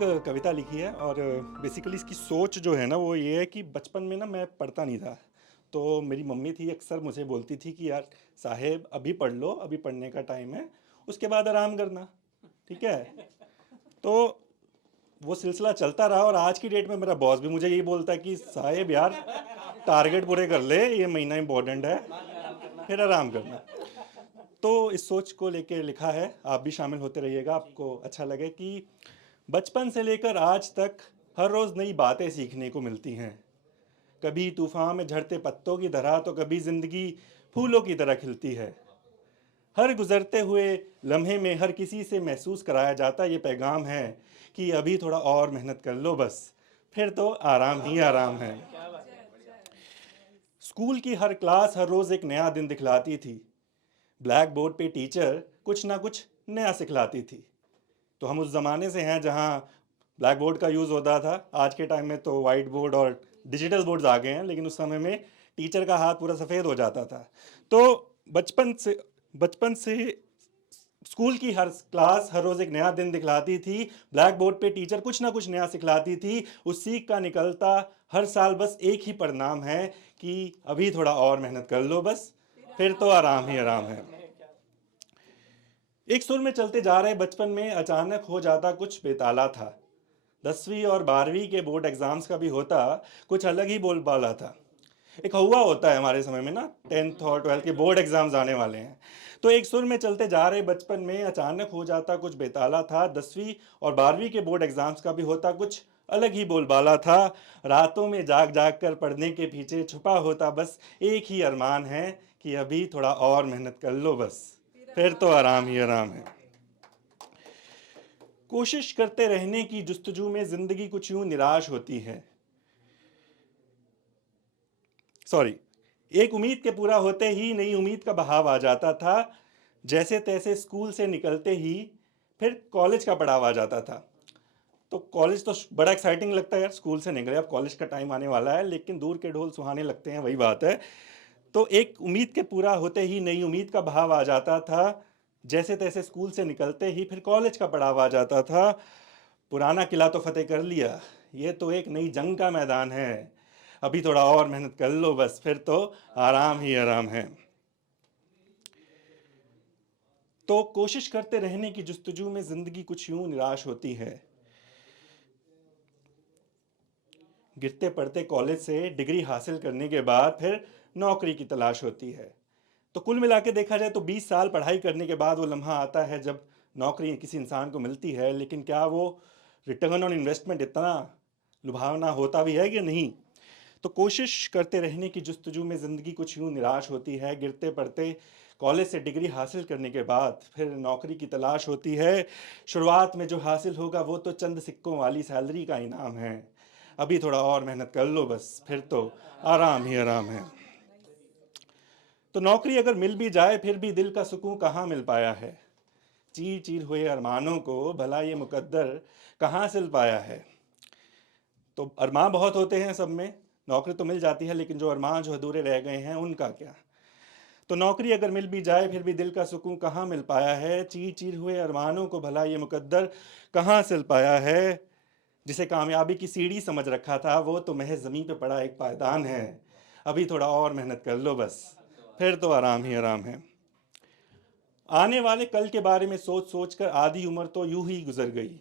कविता लिखी है और बेसिकली इसकी सोच जो है ना वो ये है कि बचपन में ना मैं पढ़ता नहीं था। तो मेरी मम्मी थी अक्सर मुझे बोलती थी कि यार साहेब अभी पढ़ लो, अभी पढ़ने का टाइम है, उसके बाद आराम करना। ठीक है। तो वो सिलसिला चलता रहा और आज की डेट में मेरा बॉस भी मुझे यही बोलता है कि साहेब यार टारगेट पूरे कर ले, ये महीना इंपॉर्टेंट है, फिर आराम करना। तो इस सोच को लेके लिखा है, आप भी शामिल होते रहिएगा, आपको अच्छा लगे कि बचपन से लेकर आज तक हर रोज़ नई बातें सीखने को मिलती हैं। कभी तूफान में झड़ते पत्तों की तरह तो कभी ज़िंदगी फूलों की तरह खिलती है। हर गुजरते हुए लम्हे में हर किसी से महसूस कराया जाता ये पैगाम है कि अभी थोड़ा और मेहनत कर लो बस, फिर तो आराम ही आराम है। स्कूल की हर क्लास हर रोज़ एक नया दिन दिखलाती थी। ब्लैक बोर्ड पे टीचर कुछ ना कुछ नया सिखलाती थी। तो हम उस ज़माने से हैं जहाँ ब्लैक बोर्ड का यूज़ होता था। आज के टाइम में तो वाइट बोर्ड और डिजिटल बोर्ड्स आ गए हैं, लेकिन उस समय में टीचर का हाथ पूरा सफ़ेद हो जाता था। तो बचपन से स्कूल की हर क्लास हर रोज़ एक नया दिन दिखलाती थी। ब्लैक बोर्ड पे टीचर कुछ ना कुछ नया सिखलाती थी। उस सीख का निकलता हर साल बस एक ही परिणाम है कि अभी थोड़ा और मेहनत कर लो बस, फिर तो आराम ही आराम है। एक सुर में चलते जा रहे बचपन में अचानक हो जाता कुछ बेताला था। 10वीं और 12वीं के बोर्ड एग्जाम्स का भी होता कुछ अलग ही बोलबाला था। एक हुआ होता है हमारे समय में ना, 10th और 12th के बोर्ड एग्जाम्स आने वाले हैं। तो एक सुर में चलते जा रहे बचपन में अचानक हो जाता कुछ बेताला था। 10वीं और 12वीं के बोर्ड एग्जाम्स का भी होता कुछ अलग ही बोलबाला था। रातों में जाग जाग कर पढ़ने के पीछे छुपा होता बस एक ही अरमान है कि अभी थोड़ा और मेहनत कर लो बस, फिर तो आराम ही आराम है। कोशिश करते रहने की जुस्तजू में जिंदगी कुछ यूं निराश होती है। सॉरी, एक उम्मीद के पूरा होते ही नई उम्मीद का बहाव आ जाता था। जैसे तैसे स्कूल से निकलते ही फिर कॉलेज का पड़ाव आ जाता था। तो कॉलेज तो बड़ा एक्साइटिंग लगता है यार, स्कूल से निकले अब कॉलेज का टाइम आने वाला है, लेकिन दूर के ढोल सुहाने लगते हैं, वही बात है। तो एक उम्मीद के पूरा होते ही नई उम्मीद का बहाव आ जाता था। जैसे तैसे स्कूल से निकलते ही फिर कॉलेज का पड़ाव आ जाता था। पुराना किला तो फतेह कर लिया, ये तो एक नई जंग का मैदान है, अभी थोड़ा और मेहनत कर लो बस, फिर तो आराम ही आराम है। तो कोशिश करते रहने की जुस्तजू में जिंदगी कुछ यूं निराश होती है। गिरते पड़ते कॉलेज से डिग्री हासिल करने के बाद फिर नौकरी की तलाश होती है। तो कुल मिला के देखा जाए तो 20 साल पढ़ाई करने के बाद वो लम्हा आता है जब नौकरी किसी इंसान को मिलती है, लेकिन क्या वो रिटर्न ऑन इन्वेस्टमेंट इतना लुभावना होता भी है कि नहीं। तो कोशिश करते रहने की जुस्तजू में ज़िंदगी कुछ यूँ निराश होती है। गिरते पड़ते कॉलेज से डिग्री हासिल करने के बाद फिर नौकरी की तलाश होती है। शुरुआत में जो हासिल होगा वो तो चंद सिक्कों वाली सैलरी का इनाम है, अभी थोड़ा और मेहनत कर लो बस, फिर तो आराम ही आराम है। तो नौकरी अगर मिल भी जाए फिर भी दिल का सुकून कहाँ मिल पाया है। चीर चीर हुए अरमानों को भला ये मुकद्दर कहाँ सिल पाया है। तो अरमान बहुत होते हैं सब में, नौकरी तो मिल जाती है, लेकिन जो अरमान जो अधूरे रह गए हैं उनका क्या। तो नौकरी अगर मिल भी जाए फिर भी दिल का सुकून कहाँ मिल पाया है। चीर चीर हुए अरमानों को भला ये मुकद्दर कहाँ सिल पाया है। जिसे कामयाबी की सीढ़ी समझ रखा था वो तो महज ज़मीन पे पड़ा एक पायदान है, अभी थोड़ा और मेहनत कर लो बस, फिर तो आराम ही आराम है। आने वाले कल के बारे में सोच सोच कर आधी उम्र तो यूं ही गुजर गई।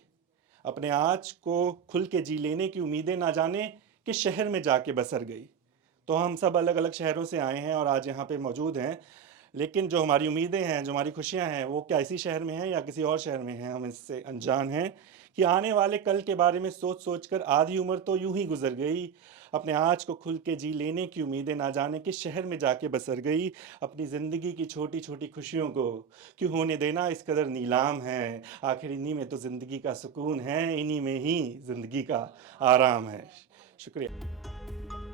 अपने आज को खुल के जी लेने की उम्मीदें ना जाने किस शहर में जाके बसर गई। तो हम सब अलग अलग शहरों से आए हैं और आज यहाँ पे मौजूद हैं, लेकिन जो हमारी उम्मीदें हैं, जो हमारी खुशियाँ हैं, वो क्या इसी शहर में हैं या किसी और शहर में हैं, हम इससे अनजान हैं। कि आने वाले कल के बारे में सोच सोच कर आधी उम्र तो यूं ही गुजर गई। अपने आज को खुल के जी लेने की उम्मीदें ना जाने किस शहर में जाके बसर गई। अपनी ज़िंदगी की छोटी छोटी खुशियों को क्यों होने देना इस कदर नीलाम है। आखिर इन्हीं में तो ज़िंदगी का सुकून है, इन्हीं में ही ज़िंदगी का आराम है। शुक्रिया।